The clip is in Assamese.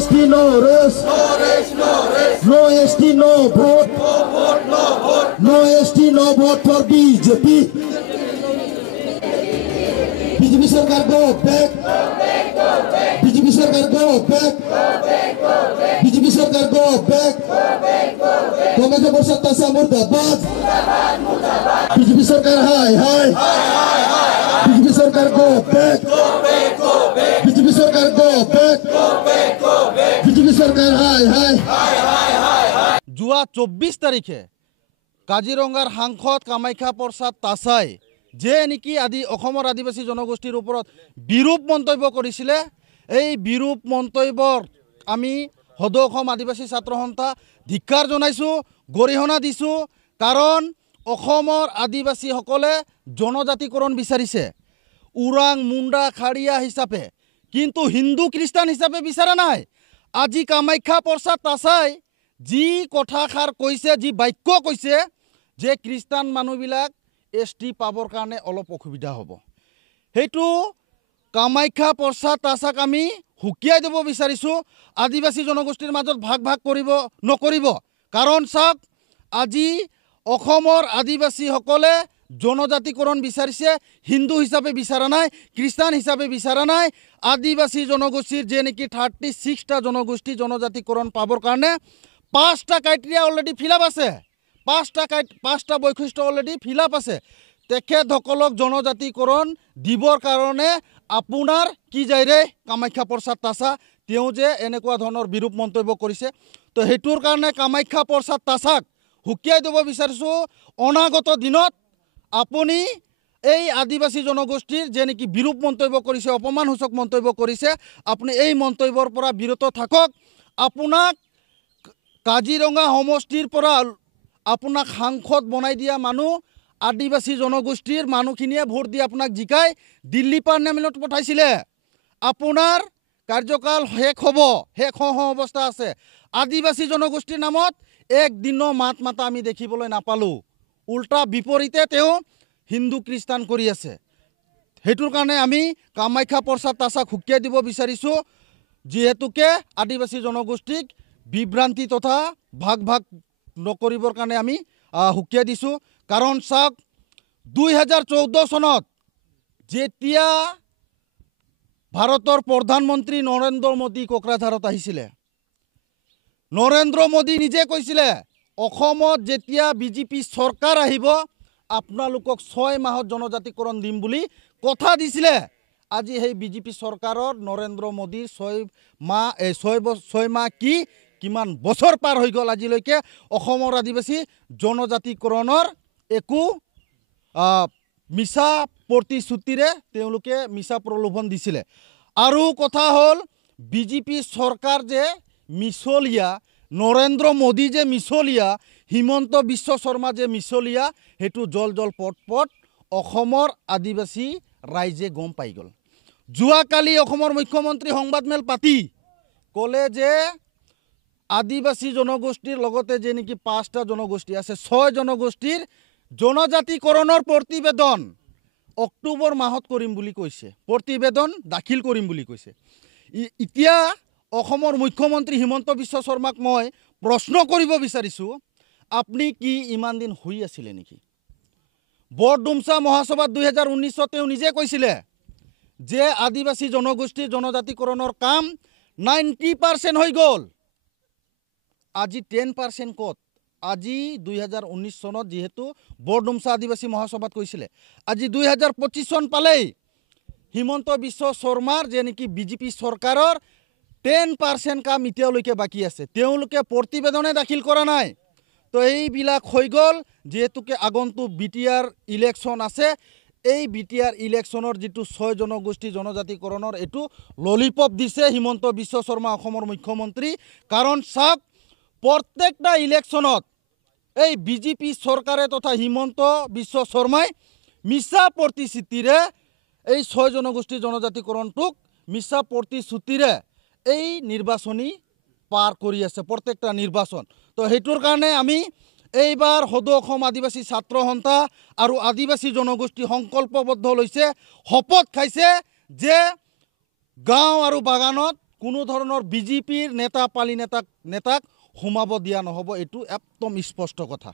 ST, no race. No ST, no vote. No ST, no vote for BJP. BJP Sarkar go back. BJP Sarkar go back. BJP Sarkar go back. Komite Persat Tasa murdabad. BJP Sarkar hi. BJP Sarkar go back. BJP Sarkar go back. BJP Sarkar hi. যোৱা 24 তাৰিখে কাজিৰঙাৰ সাংসদ কামাখ্যা প্ৰসাদ তাছাই যে নেকি অসমৰ আদিবাসী জনগোষ্ঠীৰ ওপৰত বিৰূপ মন্তব্য কৰিছিলে, এই বিৰূপ মন্তব্যৰ আমি সদৌ অসম আদিবাসী ছাত্ৰ সন্থা ধিক্কাৰ জনাইছোঁ, গৰিহণা দিছোঁ। কাৰণ অসমৰ আদিবাসীসকলে জনজাতিকৰণ বিচাৰিছে ওৰাং, মুণ্ডা, খাৰিয়া হিচাপে, কিন্তু হিন্দু খ্ৰীষ্টান হিচাপে বিচৰা নাই। আজি কামাখ্যা প্ৰসাদ তাছাই যি কথাষাৰ কৈছে, যি বাক্য কৈছে যে খ্ৰীষ্টান মানুহবিলাক ST পাবৰ কাৰণে অলপ অসুবিধা হ'ব, সেইটো কামাখ্যা প্ৰসাদ তাছাক আমি হুকিয়াই দিব বিচাৰিছোঁ। আদিবাসী জনগোষ্ঠীৰ মাজত ভাগ কৰিব নকৰিব। কাৰণ চাওক, আজি অসমৰ আদিবাসীসকলে জনজাতিকৰণ বিচাৰিছে, হিন্দু হিচাপে বিচৰা নাই, খ্ৰীষ্টান হিচাপে বিচৰা নাই। আদিবাসী জনগোষ্ঠীৰ যে নেকি 36টা জনগোষ্ঠী জনজাতিকৰণ পাবৰ কাৰণে 5টা ক্ৰাইটেৰিয়া অলৰেডি ফিল আপ আছে, 5টা বৈশিষ্ট্য অলৰেডি ফিল আপ আছে। তেখেতসকলক জনজাতিকৰণ দিবৰ কাৰণে আপোনাৰ কি যায় ৰে কামাখ্যা প্ৰসাদ তাছা, তেওঁ যে এনেকুৱা ধৰণৰ বিৰূপ মন্তব্য কৰিছে, তো সেইটোৰ কাৰণে কামাখ্যা প্ৰসাদ তাছাক হুকিয়াই দিব বিচাৰিছোঁ। অনাগত দিনত আপুনি এই আদিবাসী জনগোষ্ঠীৰ যে নেকি বিৰূপ মন্তব্য কৰিছে, অপমানসূচক মন্তব্য কৰিছে, আপুনি এই মন্তব্যৰ পৰা বিৰত থাকক। আপোনাক কাজিৰঙা সমষ্টিৰ পৰা আপোনাক সাংসদ বনাই দিয়া মানুহ আদিবাসী জনগোষ্ঠীৰ মানুহখিনিয়ে ভোট দি আপোনাক জিকাই দিল্লী পাৰ্লিয়ামেণ্টত পঠাইছিলে। আপোনাৰ কাৰ্যকাল শেষ হ'ব, শেষ হওঁ অৱস্থা আছে। আদিবাসী জনগোষ্ঠীৰ নামত একদিনৰ মাত মাতা আমি দেখিবলৈ নাপালোঁ, উল্টা বিপৰীতে তেওঁ হিন্দু খ্ৰীষ্টান কৰি আছে। সেইটোৰ কাৰণে আমি কামাখ্যা প্ৰসাদ তাছাক হুকিয়াই দিব বিচাৰিছোঁ, যিহেতুকে আদিবাসী জনগোষ্ঠীক বিভ্ৰান্তি তথা ভাগ নকৰিবৰ কাৰণে আমি হুকিয়াই দিছোঁ। কাৰণ চাওক, 2014 চনত যেতিয়া ভাৰতৰ প্ৰধানমন্ত্ৰী নৰেন্দ্ৰ মোদী কোকৰাঝাৰত আহিছিলে, নৰেন্দ্ৰ মোদী নিজে কৈছিলে অসমত যেতিয়া BJP চৰকাৰ আহিব আপোনালোকক 6 মাহত জনজাতিকৰণ দিম বুলি কথা দিছিলে। আজি সেই BJP চৰকাৰৰ নৰেন্দ্ৰ মোদীৰ 6 মাহ কিমান বছৰ পাৰ হৈ গ'ল, আজিলৈকে অসমৰ আদিবাসী জনজাতিকৰণৰ একো মিছা প্ৰতিশ্ৰুতিৰে তেওঁলোকে মিছা প্ৰলোভন দিছিলে। আৰু কথা হ'ল BJP চৰকাৰ যে মিছলীয়া, নৰেন্দ্ৰ মোদী যে মিছলীয়া, হিমন্ত বিশ্ব শৰ্মা যে মিছলীয়া, সেইটো জল পট অসমৰ আদিবাসী ৰাইজে গম পাই গ'ল। যোৱাকালি অসমৰ মুখ্যমন্ত্ৰী সংবাদমেল পাতি ক'লে যে আদিবাসী জনগোষ্ঠীৰ লগতে যে নেকি 5টা জনগোষ্ঠী আছে, 6 জনগোষ্ঠীৰ জনজাতিকৰণৰ প্ৰতিবেদন অক্টোবৰ মাহত কৰিম বুলি কৈছে, প্ৰতিবেদন দাখিল কৰিম বুলি কৈছে। এতিয়া অসমৰ মুখ্যমন্ত্ৰী হিমন্ত বিশ্ব শৰ্মাক মই প্ৰশ্ন কৰিব বিচাৰিছোঁ, আপুনি কি ইমান দিন শুই আছিলে নেকি? বৰডুমছা মহাসভাত 2019 তেওঁ নিজে কৈছিলে যে আদিবাসী জনগোষ্ঠীৰ জনজাতিকৰণৰ কাম 90% হৈ গ'ল। আজি 10% ক'ত? আজি 2019 চনত যেহেতু বৰডুমছা আদিবাসী মহাসভাত কৈছিলে, আজি 2025 চন পালেই হিমন্ত বিশ্ব শৰ্মাৰ যে নেকি BJP চৰকাৰৰ 10% কাম এতিয়ালৈকে বাকী আছে, তেওঁলোকে প্ৰতিবেদনে দাখিল কৰা নাই। তো এইবিলাক হৈ গ'ল, যেহেতুকে আগন্তুক BTR ইলেকশ্যন আছে, এই BTR ইলেকশ্যনৰ যিটো 6 জনগোষ্ঠী জনজাতিকৰণৰ এইটো ললিপপ দিছে হিমন্ত বিশ্ব শৰ্মা অসমৰ মুখ্যমন্ত্ৰী। কাৰণ চাওক, প্ৰত্যেকটা ইলেকশ্যনত এই BJP চৰকাৰে তথা হিমন্ত বিশ্ব শৰ্মাই মিছা প্ৰতিশ্ৰুতিৰে এই 6 জনগোষ্ঠী জনজাতিকৰণটোক মিছা প্ৰতিশ্ৰুতিৰে এই নিৰ্বাচনী পাৰ কৰি আছে, প্ৰত্যেকটা নিৰ্বাচন। তো সেইটোৰ কাৰণে আমি এইবাৰ সদৌ অসম আদিবাসী ছাত্ৰ সন্থা আৰু আদিবাসী জনগোষ্ঠী সংকল্পবদ্ধ লৈছে, শপত খাইছে যে গাঁও আৰু বাগানত কোনো ধৰণৰ বিজেপিৰ নেতা পালি নেতাক সোমাব দিয়া নহ'ব, এইটো একদম স্পষ্ট কথা।